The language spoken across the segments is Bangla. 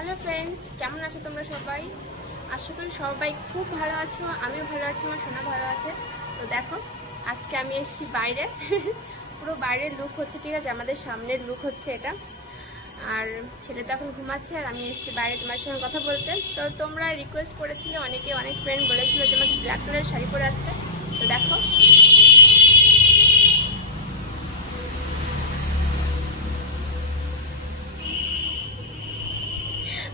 হ্যালো ফ্রেন্ডস, কেমন আছো তোমরা সবাই? আশা করি সবাই খুব ভালো আছো। আমিও ভালো আছি, আমার সোনা ভালো আছে। তো দেখো, আজকে আমি এসেছি বাইরে। পুরো বাইরের লুক হচ্ছে, ঠিক আছে, আমাদের সামনের লুক হচ্ছে এটা। আর ছেলে তো এখন ঘুমাচ্ছে, আর আমি এসেছি বাইরে তোমার সঙ্গে কথা বলতে। তো তোমরা রিকোয়েস্ট করেছিলে, অনেক ফ্রেন্ড বলেছিল যে আমাকে ব্ল্যাক কালারের শাড়ি পরে আসতে। তো দেখো,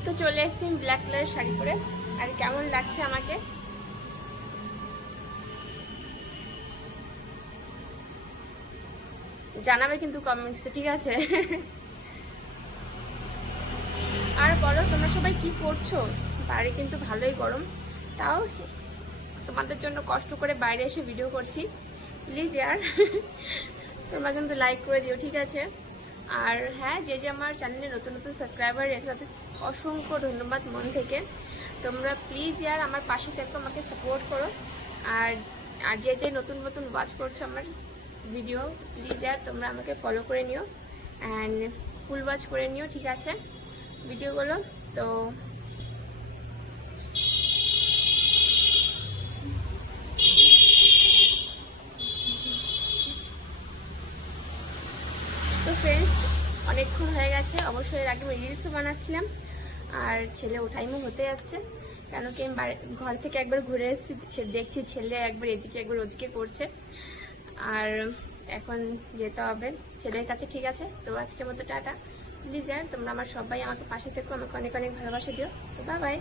তো চলে এসেছি ব্ল্যাক কালারের শাড়ি পরে। আর কেমন লাগছে আমাকে জানাবে কিন্তু কমেন্টসে, ঠিক আছে? আর বলো, তোমরা সবাই কি করছো? বাইরে কিন্তু ভালোই গরম, তাও তোমাদের জন্য কষ্ট করে বাইরে এসে ভিডিও করছি। প্লিজ ইয়ার, তোমরা কিন্তু লাইক করে দিও, ঠিক আছে? আর হ্যাঁ, যে আমার চ্যানেলে নতুন সাবস্ক্রাইবার এসে তাদের অসংখ্য ধন্যবাদ মন থেকে। তোমরা প্লিজ ইয়ার আমার পাশে থেকো, আমাকে সাপোর্ট করো। আর আর যে নতুন ওয়াচ করছো আমার ভিডিও, প্লিজ ইয়ার তোমরা আমাকে ফলো করে নিও অ্যান্ড ফুল ওয়াচ করে নিও, ঠিক আছে, ভিডিওগুলো। তো ফ্রেন্ডস, অনেকক্ষণ হয়ে গেছে। অবশ্যই এর আগে আমি রিলসও বানাচ্ছিলাম, আর ছেলে টাইমও হতে যাচ্ছে, কেন কি আমি ঘর থেকে একবার ঘুরে এসেছি, দেখছি ছেলে একবার এদিকে একবার ওদিকে করছে, আর এখন যেতে হবে ছেলের কাছে, ঠিক আছে? তো আজকের মতো টাটা। প্লিজ তোমরা আমার সবাই আমাকে পাশে থেকো, আমাকে অনেক ভালোবাসা দিও। তো বাই বাই।